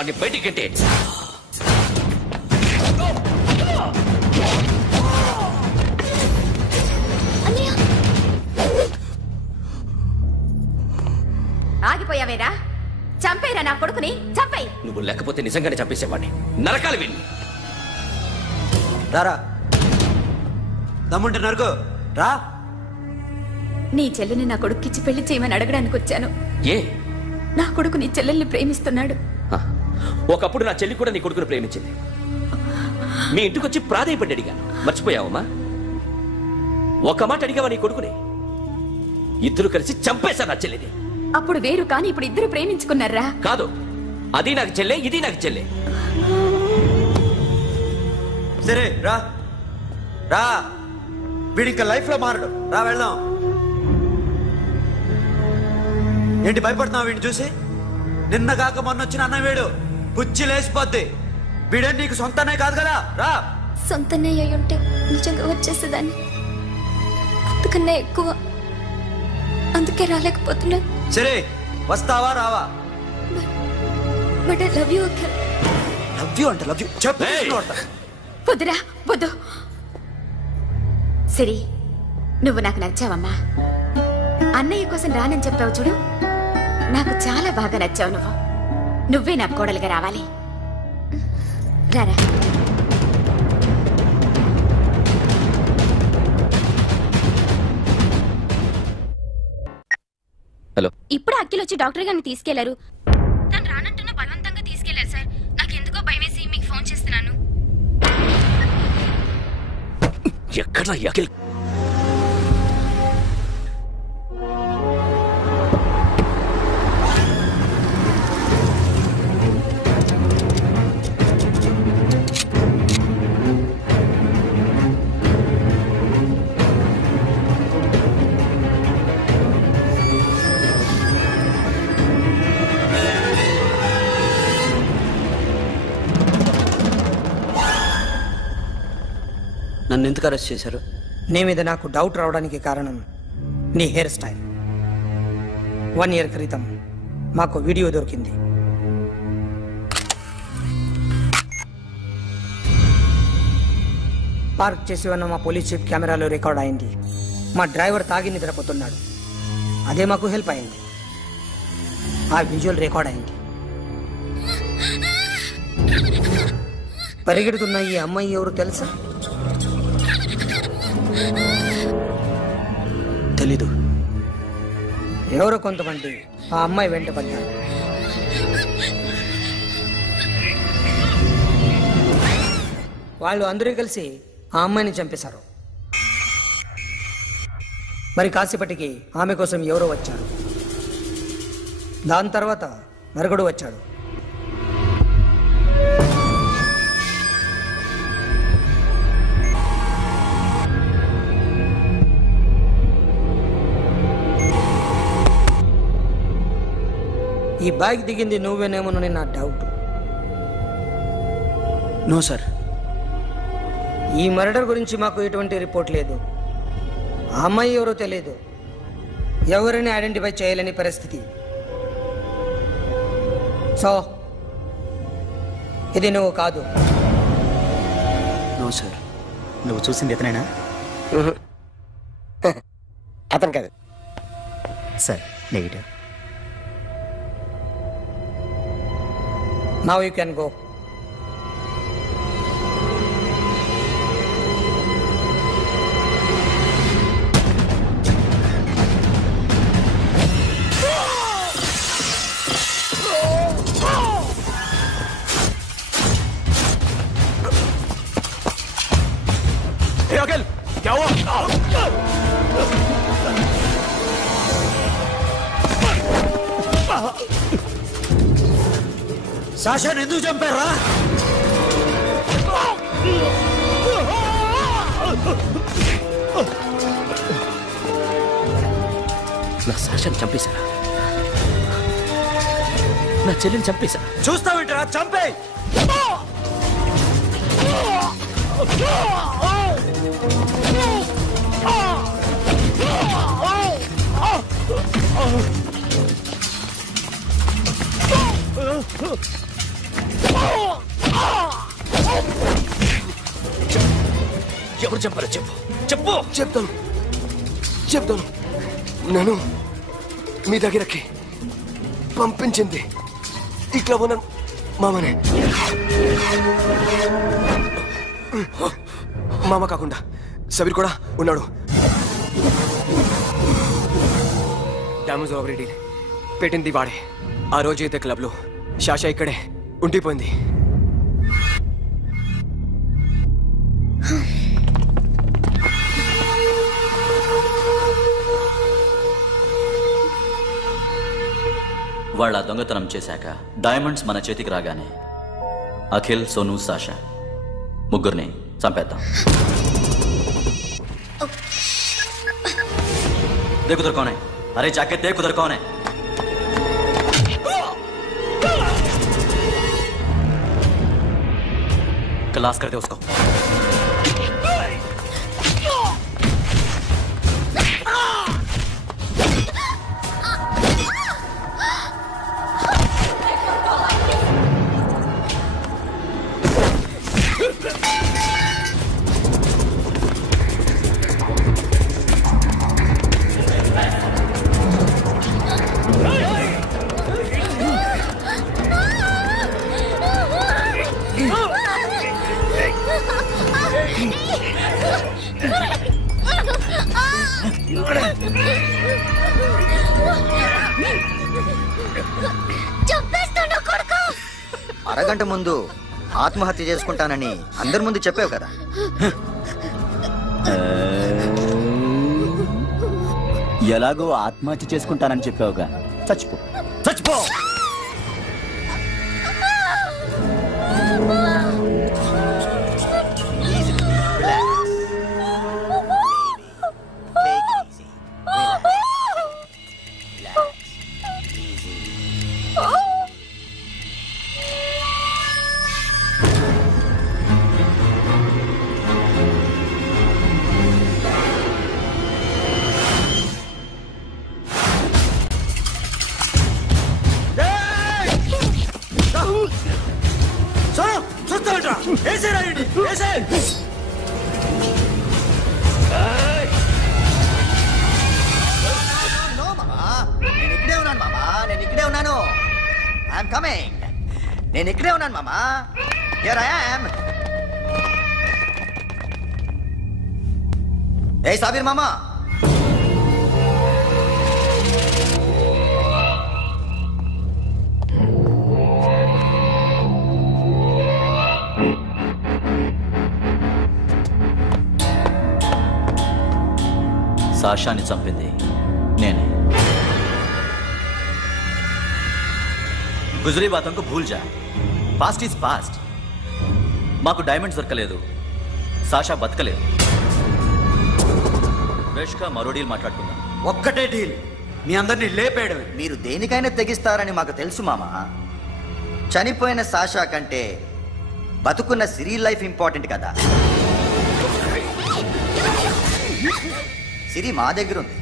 వాడిని బయటికి కట్టే. ఆగిపోయావేరా? చంపేరా నా కొడుకుని, చంపేయి. నువ్వు లేకపోతే నిజంగానే చంపేసేవాడిని. నరకాలి వీడిని. రారా, దమ్ముంటే నరకు రా. నీ చెల్లిని నా కొడుక్కిచ్చి పెళ్లి చేయమని అడగడానికి వచ్చాను. ఏ? నా కొడుకు నీ చెల్లెల్ని ప్రేమిస్తున్నాడు. ఒకప్పుడు నా చెల్లి కూడా నీ కొడుకుని ప్రేమించింది. మీ ఇంటికి వచ్చి ప్రాధేయపడి అడిగాను. మర్చిపోయావమ్మా? ఒక మాట అడిగావా నీ కొడుకుని? ఇద్దరు కలిసి చంపేశారు నా చెల్లిని. అప్పుడు వేరు, కానీ ఇప్పుడు ఇద్దరు ప్రేమించుకున్నారా? కాదు, అది నాకు చెల్లె, ఇది నాకు చెల్లె. సరే రా రా, వీడి ఇంకా లైఫ్ లో మారడు. రా వెళ్దాం. ఏంటి భయపడుతున్నావు వీడిని చూసి? నిన్న కాక మొన్న వచ్చిన అన్న వీడు పుచ్చి లేసిపోద్ది. వీడే నీకు సొంతనే కాదు కదా. రా. సొంతనే అయి ఉంటే నిజంగా వచ్చేసేదాన్ని. అంతకన్నా ఎక్కువ, అందుకే రాలేకపోతున్నా. సరే, వస్తావా రావా? But I love you Akhil. Love you అంటే లవ్ యూ చెప్పు. వద్దురా, వద్దు. సిరి, నువ్వు నాకు నచ్చావమ్మా. అన్నయ్య కోసం రానని చెప్పావు చూడు, నాకు చాలా బాగా నచ్చావు. నువ్వే నా కోడలుగా రావాలి. రారా. హలో. ఇప్పుడు అఖిల్ వచ్చి డాక్టర్ గారిని తీసుకెళ్లారు. తను రానంటున్న బలవంతంగా తీసుకెళ్లారు సార్. నాకు ఎందుకో భయమేసి మీకు ఫోన్ చేస్తున్నాను. ఎక్కడ అఖిల్? నన్ను ఎందుకు అరెస్ట్ చేశారు? నీ మీద నాకు డౌట్ రావడానికి కారణం నీ హెయిర్ స్టైల్. 1 year క్రితం మాకు వీడియో దొరికింది. పార్క్ చేసి ఉన్న మా పోలీస్ జీప్ కెమెరాలో రికార్డ్ అయింది. మా డ్రైవర్ తాగి నిద్రపోతున్నాడు. అదే మాకు హెల్ప్ అయింది. ఆ విజువల్ రికార్డ్ అయింది. పరిగెడుతున్న ఈ అమ్మాయి ఎవరు తెలుసా? తెలీదు. ఎవరో కొంతమంది ఆ అమ్మాయి వెంట పడ్డారు. వాళ్ళు అందరూ కలిసి ఆ అమ్మాయిని చంపేశారు. మరి కాసేపటికి ఆమె కోసం ఎవరో వచ్చారు. దాని తర్వాత నరకుడు వచ్చాడు. ఈ బ్యాగ్ దిగింది నువ్వేనేమోనని నా డౌట్. No sir. ఈ మర్డర్ గురించి మాకు ఎటువంటి రిపోర్ట్ లేదు. ఆ అమ్మాయి ఎవరో తెలియదు. ఎవరిని ఐడెంటిఫై చేయలేని పరిస్థితి. సో ఇది నువ్వు కాదు. No sir. నువ్వు చూసింది ఇతనేనా? అతను కాదు sir. Negative. Now you can go. Hey, Akhil, क्या हुआ? సాషాని ఎందుకు చంపారా? నా సాషాని చంపేశారా? నా చెల్లిని చంపేశారా? చూస్తావేంటరా? చంపే. ఎవరు చెప్పారో చెప్పు చెప్పు. చెప్తాను. నేను మీ దగ్గరకి పంపించింది ఇట్లా ఉన్న మామనే. మామ కాకుండా సబీర్ కూడా ఉన్నాడు. డ్యామేజ్ ఓవర్ డీల్ పెట్టింది వాడే. ఆ రోజు అయితే క్లబ్లో శాష ఇక్కడే ఉండిపోయింది. వాళ్ళ దొంగతనం చేశాక డైమండ్స్ మన చేతికి రాగానే అఖిల్, సోను, సాషా ముగ్గురిని చంపేద్దాం. देख उधर कौन है? अरे जाके देख उधर कौन है? क्लास कर दे उसको. అరగంట ముందు ఆత్మహత్య చేసుకుంటానని అందరి ముందు చెప్పావు కదా. ఎలాగో ఆత్మహత్య చేసుకుంటానని చెప్పావుగా, చచ్చిపో. నేను ఇక్కడే ఉన్నాను మామా. Here I am. ఏ సాబీర్ మామా, సాషాని చంపింది నేనే. గుజరీ బాతం కు భూల్ జా. Past is past. మాకు డైమండ్స్ దొరకలేదు, సాషా బతకలేదు. ఫ్రెష్గా మరో డీల్ మాట్లాడుకుందాం. ఒక్కటే డీల్, మీ అందరినీ లేపేయడం. మీరు దేనికైనా తెగిస్తారని మాకు తెలుసు మామా. చనిపోయిన సాషా కంటే బతుకున్న సిరి లైఫ్ ఇంపార్టెంట్ కదా. సిరి మా దగ్గర ఉంది.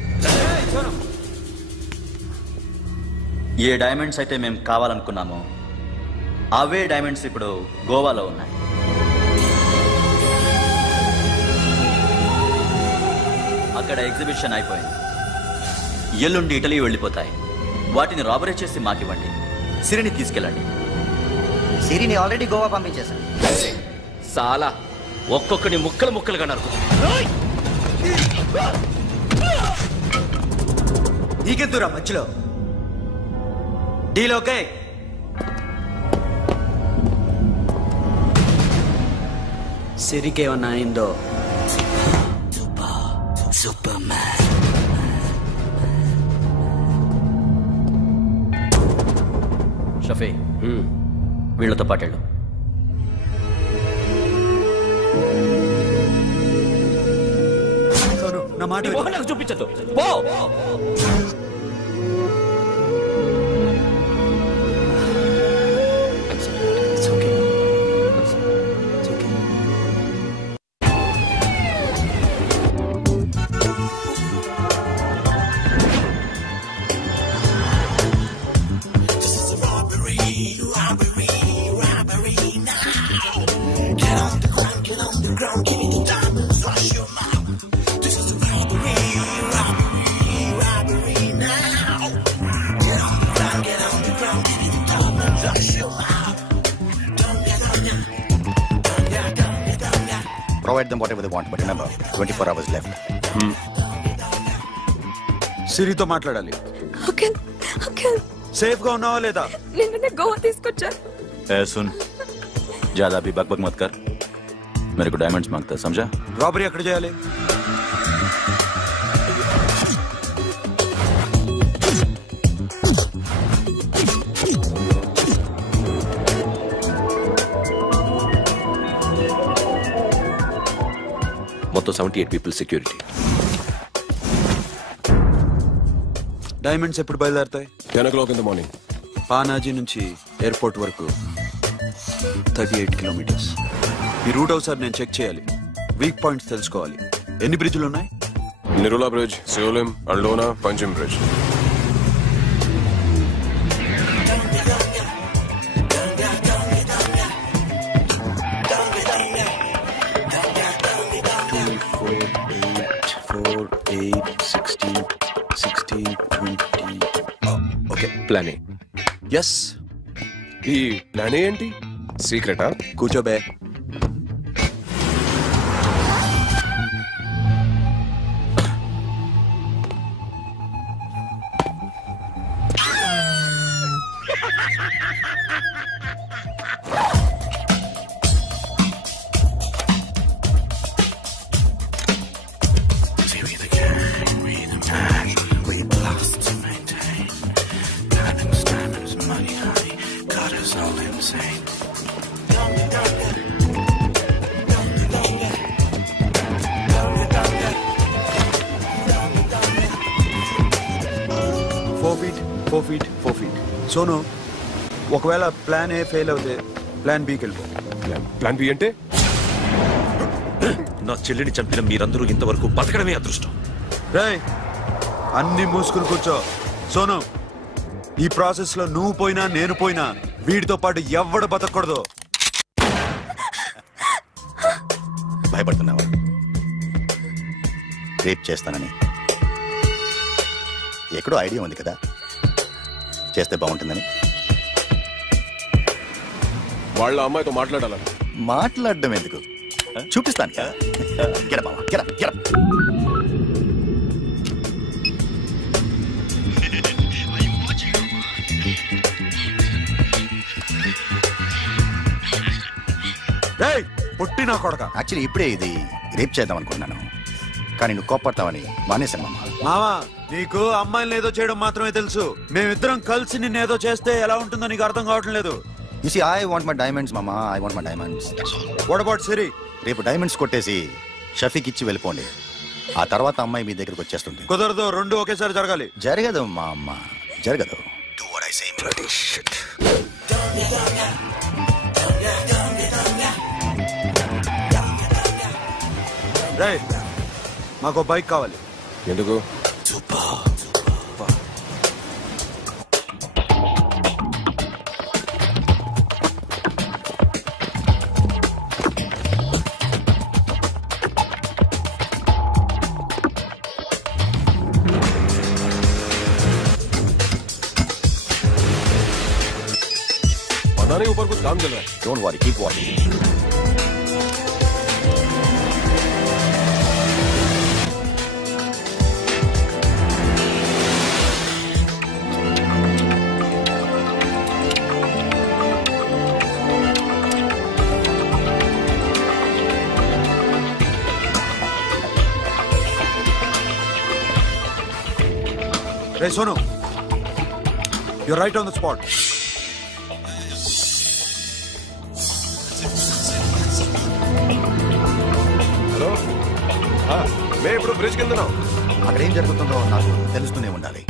ఏ డైమండ్స్ అయితే మేము కావాలనుకున్నామో అవే డైమండ్స్ ఇప్పుడు గోవాలో ఉన్నాయి. అక్కడ ఎగ్జిబిషన్ అయిపోయింది. ఎల్లుండి ఇటలీ వెళ్ళిపోతాయి. వాటిని రాబరీ చేసి మాకివ్వండి. సిరిని తీసుకెళ్ళండి. సిరిని ఆల్రెడీ గోవా పంపించేశాను. చాలా ఒక్కొక్కడి ముక్కలు ముక్కలుగా నరుకు. నీకెందురా మధ్యలో? Deal okay? సిరికేమన్నా అయిందో? షఫీ, వీళ్ళతో పాటెళ్ళు. నా మాట నాకు చూపించదు. పో. Get on the ground, give me the diamonds, rush provide them whatever they want, but remember, 24 hours left. సిరితో మాట్లాడాలి. సేఫ్ గా ఉన్నావా లేదా? నిన్ననే గోవా తీసుకొచ్చా. सुन, ज्यादा भी बकबक मत कर. मेरे को डायमंड्स मांगता है, समझा? రాబరీ ఎక్కడ చేయాలి? మొత్తం 78 పీపుల్ సెక్యూరిటీ. డైమండ్స్ ఎప్పుడు బయలుదేరుతాయి? 10 o'clock in the morning. Panaji నుంచి ఎయిర్పోర్ట్ వరకు 38 కిలోమీటర్స్. ఈ రూట్ ఒకసారి నేను చెక్ చేయాలి. వీక్ పాయింట్స్ తెలుసుకోవాలి. ఎన్ని బ్రిడ్జ్లు ఉన్నాయి? Nirula Bridge, Seolim, Aldona, Panjim Bridge. Plan S. ఈ ప్లాన్ ఏంటి? సీక్రెటా? కూర్చోబే. సోను, ఒకవేళ ప్లాన్ ఏ ఫెయిల్ అవుతే ప్లాన్ బికి వెళ్ళిపో. ప్లాన్ బి అంటే? నా చెల్లిని చంపిన మీరందరూ ఇంతవరకు బతకడమే అదృష్టం. రేయ్, అన్ని మూసుకుని కూర్చో. సోను, ఈ ప్రాసెస్ లో నువ్వు పోయినా నేను పోయినా వీడితో పాటు ఎవ్వడు బతకూడదు. భయపడుతున్నావా? రేప్ చేస్తానని ఎక్కడో ఐడియా ఉంది కదా, చేస్తే బాగుంటుందని. వాళ్ళ అమ్మాయితో మాట్లాడాలని. మాట్లాడడం ఎందుకు, చూపిస్తాను కదా. గెర బావా, గెర గెర. పుట్టి నా కొడక. యాక్చువల్లీ ఇప్పుడే ఇది రేప్ చేద్దాం అనుకున్నాను, కానీ నువ్వు కోపడతావని మానేశాను మామ. మావా, నీకు అమ్మాయిని ఏదో చేయడం మాత్రమే తెలుసు. మేమిద్దరం కలిసి నిన్నేదో చేస్తే ఎలా ఉంటుందో నీకు అర్థం కావటం లేదు. You see, I want my diamonds, mama. I want my diamonds. What about Siri? రేపు డైమండ్స్ కొట్టేసి షఫీక్ ఇచ్చి వెళ్ళిపోండి. ఆ తర్వాత అమ్మాయి మీ దగ్గరకు వచ్చేస్తుంది. కుదరదు, రెండు ఒకేసారి జరగాలి. జరగదు మా అమ్మ, జరగదు. Do what I say. Bloody shit. రేయ్, మాకు బైక్ కావాలి. ఎందుకు? पता नहीं ऊपर कुछ काम चल रहा है. Don't worry, keep watching. Hey, Sonu, you're right on the spot. Hello, మేము ఇప్పుడు బ్రిడ్జ్ కింద ఉన్నాం. అక్కడ ఏం జరుగుతుందో నాకు తెలుస్తూనే ఉండాలి.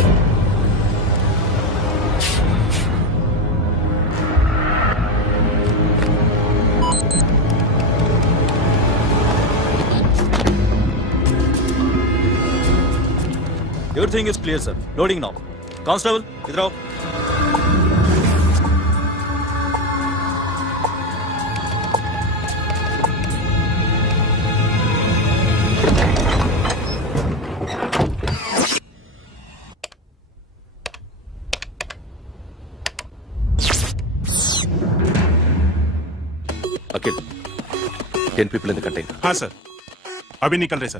Everything is clear, sir. Loading now. Constable, idhar aao. Akhil, 10 people in the container. हाँ सर, अभी निकल रहे सर।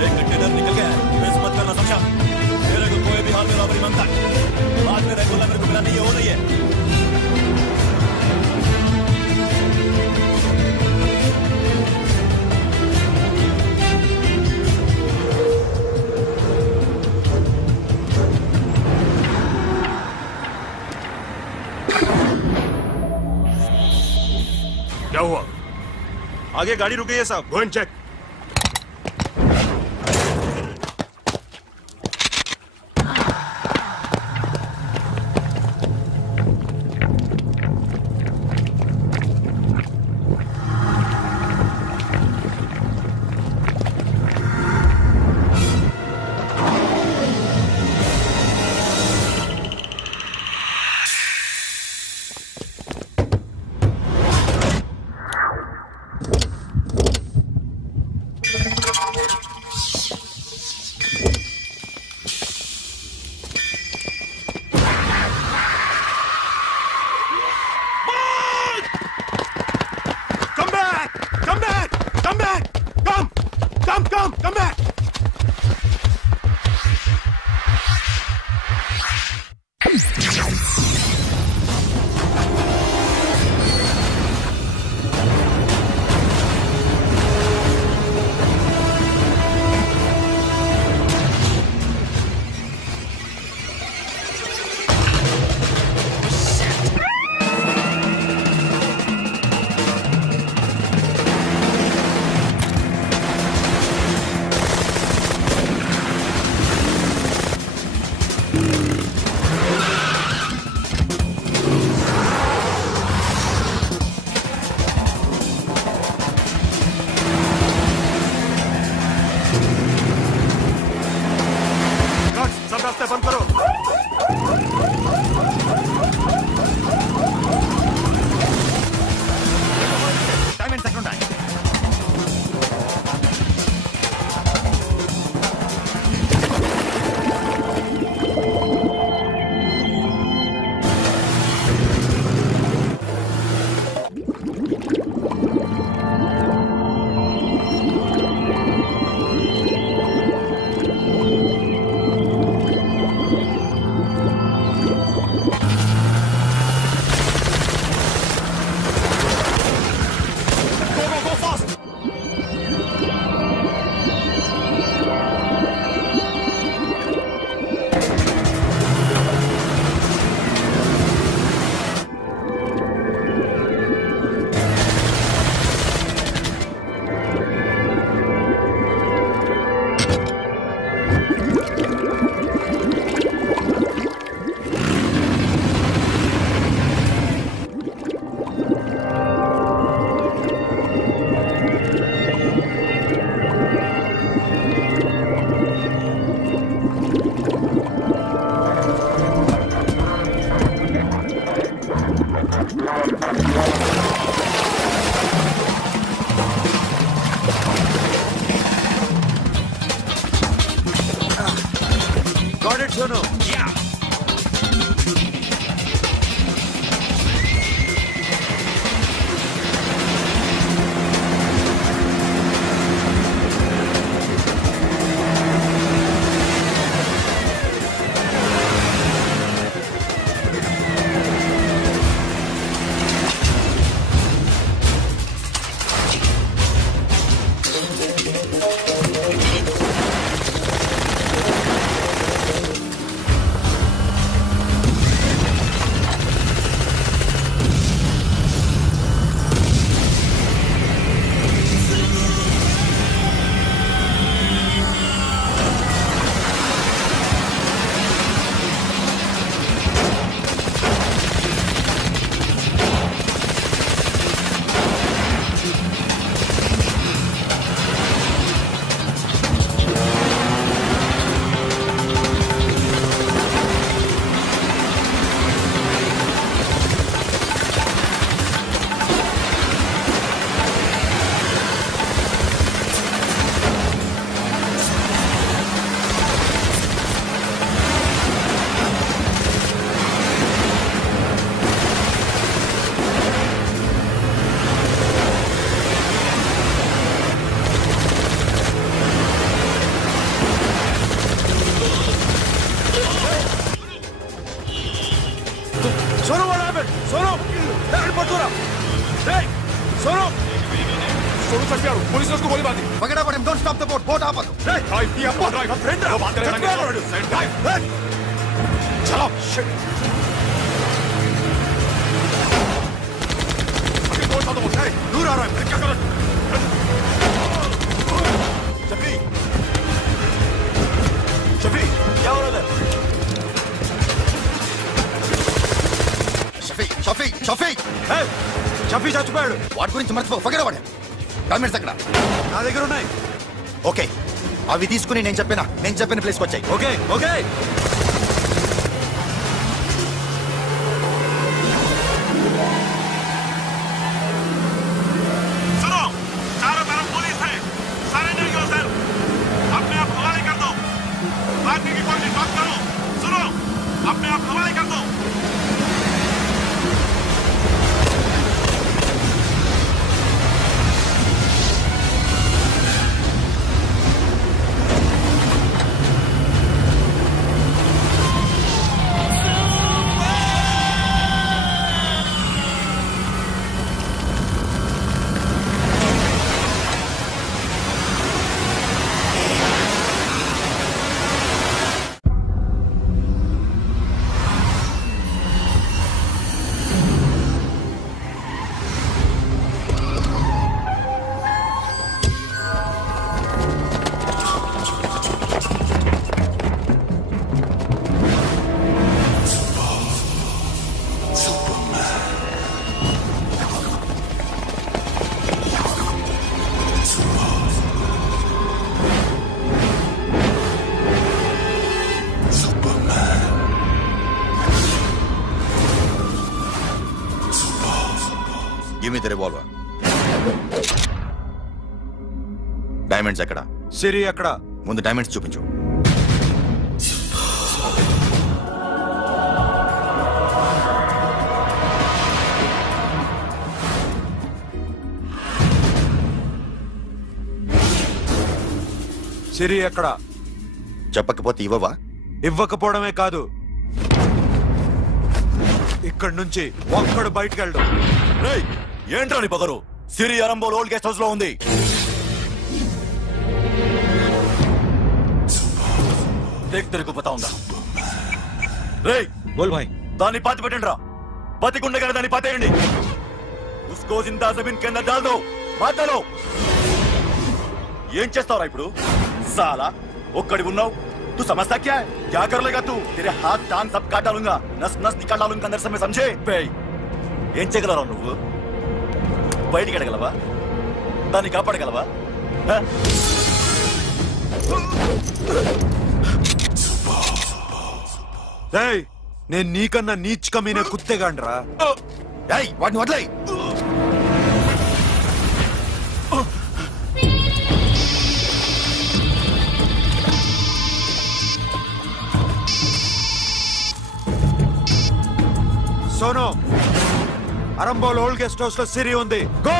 एक कंटेनर निकल गया है, मिस मत करना समझा। मेरे को कोई भी हाल में रॉबरी मांगता है, बाद में रेगुलर मेरे को मिला नहीं है, हो रही है। क्या हुआ? आगे गाड़ी रुक गई है साहब, go and check. Come back! सब रास्ते बंद करो। Diamond second time. Got it, Sono. Yeah. Sono Sonu चल गया पुलिस ने उसको गोली मार दी पकड़ा पड़े don't stop the boat boat आप ड्राइव ये अपना ड्राइव फ्रेंड वो बात करेंगे ड्राइव चलो शिट बोट तो बोट है दूर आ रहा है क्या करो शफी शफी क्या हो रहा है షఫీ షఫీ షఫీ షఫీ చచ్చిపోయాడు వాటి గురించి మర్చిపో పగడ వాడే డాక్యుమెంట్స్ అక్కడ నా దగ్గర ఉన్నాయి ఓకే అవి తీసుకుని నేను చెప్పిన ప్లేస్కి వచ్చాయి ఓకే ఓకే सुनो चारों तरफ पुलिस है सरेंडर करो सर अपने आप हवाले कर दो भागने की कोशिश मत करो सुनो अपने आप हवाले कर दो give me the revolver diamonds ఎక్కడ సిరి ఎక్కడ ముందు డైమండ్స్ చూపించు సిరి ఎక్కడ చెప్పకపోతే ఇవ్వవా ఇవ్వకపోవడమే కాదు ఇక్కడి నుంచి ఒక్కడు బయటకు వెళ్ళడు ఏంట్రా నీ పగరు సిరి అరంబోల్ ఓల్డ్ గెస్ట్ హౌస్ లో ఉంది తెరకు పతా ఉందా రేయ్ బోల్ భాయ్ దాన్ని పాతి పెట్టండి రా బతికుండగానే దాన్ని పాతేయండి ఉస్కో జిందా జమీన్ కే అందర్ డాల్ దో మాటలో ఏం చేస్తావురా ఇప్పుడు సాలా ఒక్కడి ఉన్నావు तू समझता क्या है क्या कर लेगा तू तेरे हाथ टांग सब काट डालूंगा नस नस निकाल डालूंगा अंदर से मैं समझे ఏం చేయగలరా నువ్వు బయటికి ఎడగలవా దాన్ని కాపాడగలవా నేను నీకన్నా నీచ్ కమీనే కుత్తేగాండ్రా వాడిని వదిలేయ్ Sono Arambol old guest house లో సిరి ఉంది గో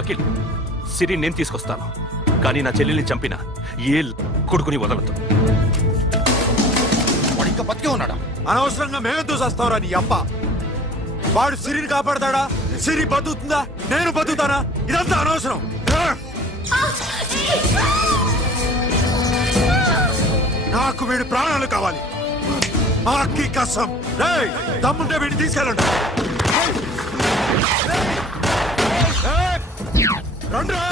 అఖిల్ సిరి నేను తీసుకొస్తాను కానీ నా చెల్లెల్ని చంపిన ఏ కొడుకుని వదలదు వాడు ఇంకా బతికే ఉన్నాడా అనవసరంగా మేమెందుకు చేస్తావురా నీ అప్ప వాడు సిరిని కాపాడతాడా సిరి బతుకుతుందా నేను బతుకుతానా ఇదంతా అనవసరం నాకు వీడి ప్రాణాలు కావాలి ఆకి కసం దమ్ముంటే వీడిని తీసుకెళ్ళండి రండ్రా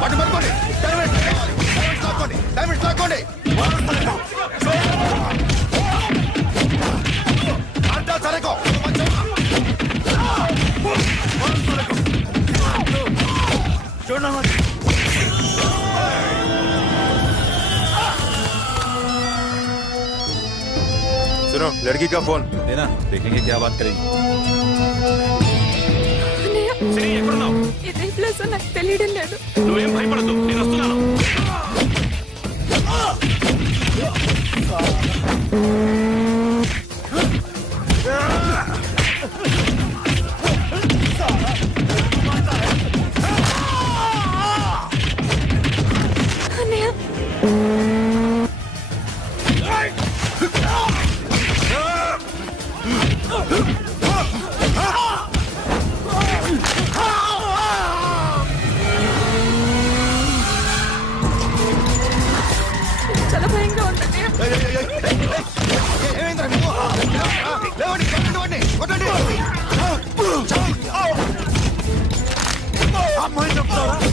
వాడిని పట్టుకోండి డైమండ్స్ లాక్కోండి డైమండ్స్ లాక్కోండి సరేకో सुनो लड़की का फोन देना देखेंगे क्या बात करेंगे ఇదే ప్లేస్ నాకు తెలియడం లేదు నువ్వేం భయపడద్దు నేను వస్తున్నాను లేవండి, కొట్టండి, కొట్టండి. అమ్మాయి చెప్తారా?